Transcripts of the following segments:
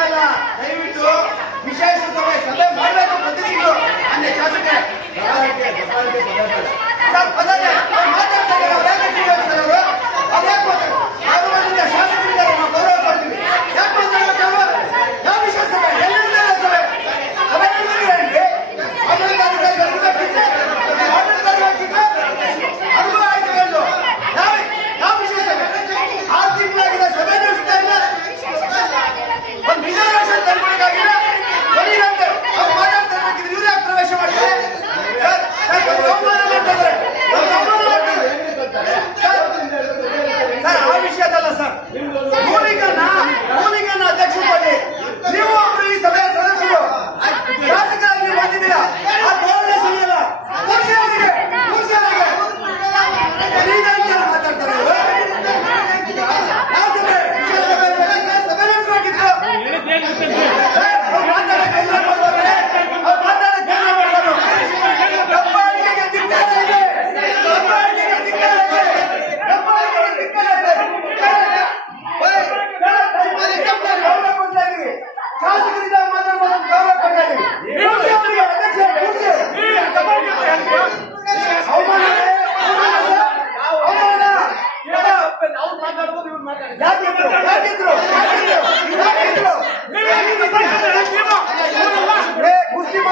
ಆಗಲ್ಲ ದಯವಿಟ್ಟು ವಿಶೇಷ ಸಭೆ ಸಭೆ ಮಾಡಬೇಕು ಪ್ರತಿನಿಧಿಗಳು. ಅನ್ನೇ ಶಾಸಕರೇ ಸರ್ ಪದ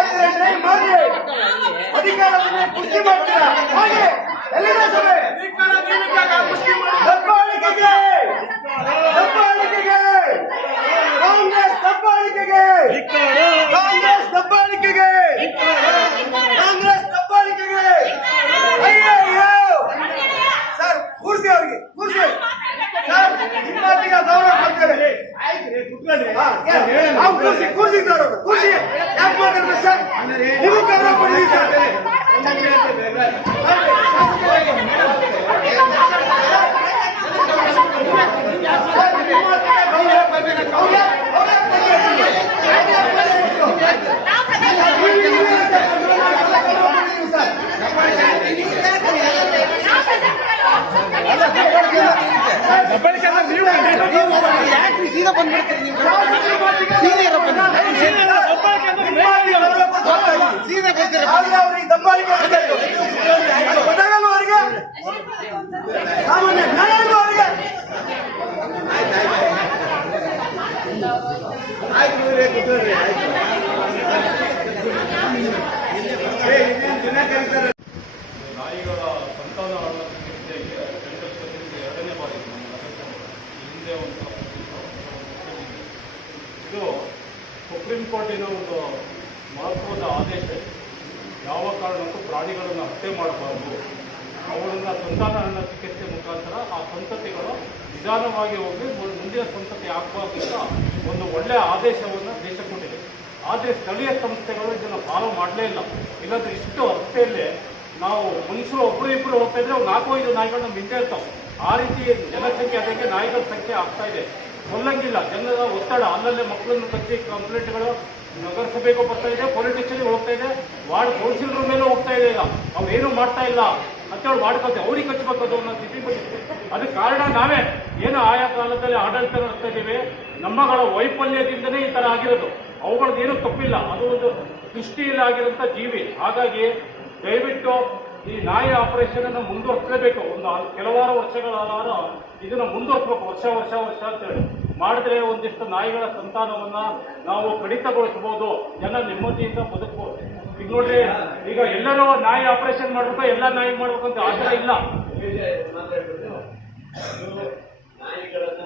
ಮಾಡ್ತೀರಾ ಅಂದ್ರೆ ಮಾಡಿ ಕುಸ್ತಿ ಮಾಡ್ತೀರಾ? ಹಾಗೆ ಎಲ್ಲಿದೆ ಸಭೆ? ದಬ್ಬಾಳಿಕೆಗೆ. ದಬ್ಬಾಳಿಕೆಗೆ. ಕಾಂಗ್ರೆಸ್ ದಬ್ಬಾಳಿಕೆಗೆ. ಸಾಮಾನ್ಯ ಜ್ಞಾನ ಇಲ್ವಾ ಅವ್ರಿಗೆ? ನಾಯಿಗಳ ಸಂತಾನ ಚಿಕಿತ್ಸೆಗೆ ಮೆಡಿಕಲ್ ಸ್ಪೆಷಲಿಸ್ಟ್ ಎರಡನೇ ಬಾರಿ ನಮ್ಮ ನಗರಸಭೆ ಈ ಹಿಂದೆ ಒಂದು ಕೋರ್ಟಿನ ಒಂದು ಮಹತ್ವದ ಆದೇಶ. ಯಾವ ಕಾರಣಕ್ಕೂ ಪ್ರಾಣಿಗಳನ್ನು ಹತ್ಯೆ ಮಾಡಬಾರ್ದು. ಅವುಗಳನ್ನು ಸಂತಾನಹರಣ ಚಿಕಿತ್ಸೆ ಮುಖಾಂತರ ಆ ಸಂತತಿಗಳು ನಿಧಾನವಾಗಿ ಹೋಗಿ ಮುಂದಿನ ಸಂತತಿ ಆಗಬಾರ್ದು ಅಂತ ಒಂದು ಒಳ್ಳೆಯ ಆದೇಶವನ್ನು ದೇಶ ಕೊಟ್ಟಿದೆ ಆದರೆ ಸ್ಥಳೀಯ ಸಂಸ್ಥೆಗಳು ಇದನ್ನು ಫಾಲೋ ಮಾಡಲೇ ಇಲ್ಲ. ಇಲ್ಲಾಂದ್ರೆ ಇಷ್ಟು ರಸ್ತೆಯಲ್ಲಿ ನಾವು ಮನುಷ್ಯರು ಒಬ್ಬರು ಇಬ್ಬರು ಹೋಗ್ತಾ ಇದ್ರೆ ನಾಲ್ಕು ಐದು ನಾಯಿಗಳನ್ನ ಮಿಂಚೆ ಇರ್ತಾವೆ. ಆ ರೀತಿ ಜನಸಂಖ್ಯೆ ಅದಕ್ಕೆ ನಾಯಿಗಳ ಸಂಖ್ಯೆ ಆಗ್ತಾ ಇದೆ. ಕೊಲ್ಲಂಗಿಲ್ಲ. ಜನರ ಒತ್ತಡ, ಅಲ್ಲಲ್ಲೇ ಮಕ್ಕಳನ್ನು ಕಚ್ಚಿ ಕಂಪ್ಲೇಂಟ್ಗಳು ನಗರಸಭೆಗೂ ಬರ್ತಾ ಇದೆ ಪೊಲೀಸ್ ಸ್ಟೇಷನ್ಗೆ ಹೋಗ್ತಾ ಇದೆ, ವಾರ್ಡ್ ಕೌನ್ಸಿಲರ್ ಮೇಲೆ ಹೋಗ್ತಾ ಇದೆ ಈಗ. ಅವೇನು ಮಾಡ್ತಾ ಇಲ್ಲ ಅಂತೇಳಿ ಮಾಡ್ಕೊತೀವಿ ಅವ್ರಿಗೆ ಕಚ್ಚಬೇಕು ಅದು ಅನ್ನೋ ಸ್ಥಿತಿ ಬಂದಿದೆ. ಅದಕ್ಕೆ ಕಾರಣ ನಾವೇ. ಏನು ಆಯಾ ಕಾಲದಲ್ಲಿ ಆಡಳಿತ ನಡೆಸ್ತಾ ಇದ್ದೀವಿ, ನಮ್ಮಗಳ ವೈಫಲ್ಯದಿಂದನೇ ಈ ಥರ ಆಗಿರೋದು. ಅವುಗಳದ್ದು ಏನೂ ತಪ್ಪಿಲ್ಲ. ಅದು ಒಂದು ಸೃಷ್ಟಿಯಲ್ಲಿ ಆಗಿರೋಂಥ ಜೀವಿ. ಹಾಗಾಗಿ ದಯವಿಟ್ಟು ಈ ನಾಯಿ ಆಪರೇಷನ್ ಅನ್ನು ಮುಂದುವರಿಸಲೇಬೇಕು. ಒಂದು ಕೆಲವಾರು ವರ್ಷಗಳಾದ ಇದನ್ನು ಮುಂದುವರಿಸಬೇಕು. ವರ್ಷ ವರ್ಷ ವರ್ಷ ಅಂತೇಳಿ. ಮಾಡಿದ್ರೆ ಒಂದಿಷ್ಟು ನಾಯಿಗಳ ಸಂತಾನವನ್ನ ನಾವು ಕಡಿತಗೊಳಿಸಬಹುದು ಜನ ನೆಮ್ಮದಿಯಿಂದ ಬದುಕಬಹುದು ಈಗ ನೋಡ್ರಿ ಈಗ ಎಲ್ಲರೂ ನಾಯಿ ಆಪರೇಷನ್ ಮಾಡ್ಬೇಕು ಎಲ್ಲ ನಾಯಿ ಮಾಡ್ಬೇಕು ಅಂತ ಆ ಥರ ಇಲ್ಲ. ನಾಯಿಗಳನ್ನ